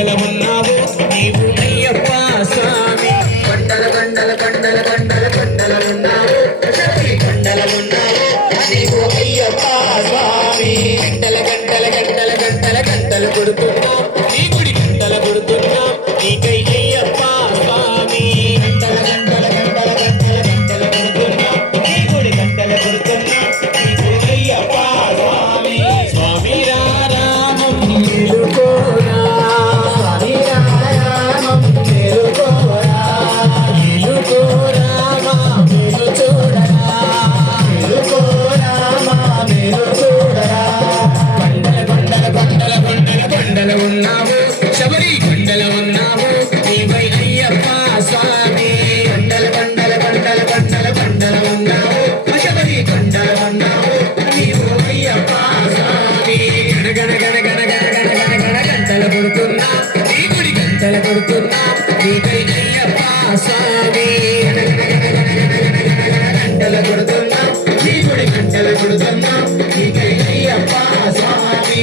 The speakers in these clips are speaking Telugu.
కొండల ఉన్నావు నీవు అయ్యప్ప స్వామి కొండల కొండల కొండల కొండల కొండల ఉన్నావు కొండల ఉన్నావు నీవు అయ్యప్ప స్వామి గంటల గంటల గంటల గంటల గంటలు కొడుతున్నాం నీ గుడి గంటల కొడుతున్నాం నీకై అయ్యప్ప స్వామి గంటల గంటల గంటల గంటల గంటలు కొడుతున్నాం నీ గుడి గంటల కొడుతున్నాం నీకు అయ్యప్ప స్వామి స్వామి రామం నిలుకోరా స్వామి రామం నిలుకోరా నిలుకోరా మేలు చూడరా నిలుకోరా మేలు చూడరా కొండల కొండల కొండల కొండల కొండల ఉన్నావు శబరి కొండల ఉన్నావు నీవై అయ్యప్ప స్వామి కొండల కొండల కొండల కొండల కొండల ఉన్నావు శబరి కొండల ఉన్నావు నీవు అయ్యప్ప స్వామి గణ గణ గణ గణ గణ గణ గణ గణ గంటల కొడుతున్నా నీ గుడి గంటల కొడుతున్నా నీకై అయ్యప్ప స్వామి గణ గణ గణ గణ గణ గణ గణ గణ గంటల కొడుతున్నా నీ గుడి గంటల కొడుతున్నా నీకై అయ్యప్ప స్వామి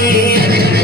స్వామి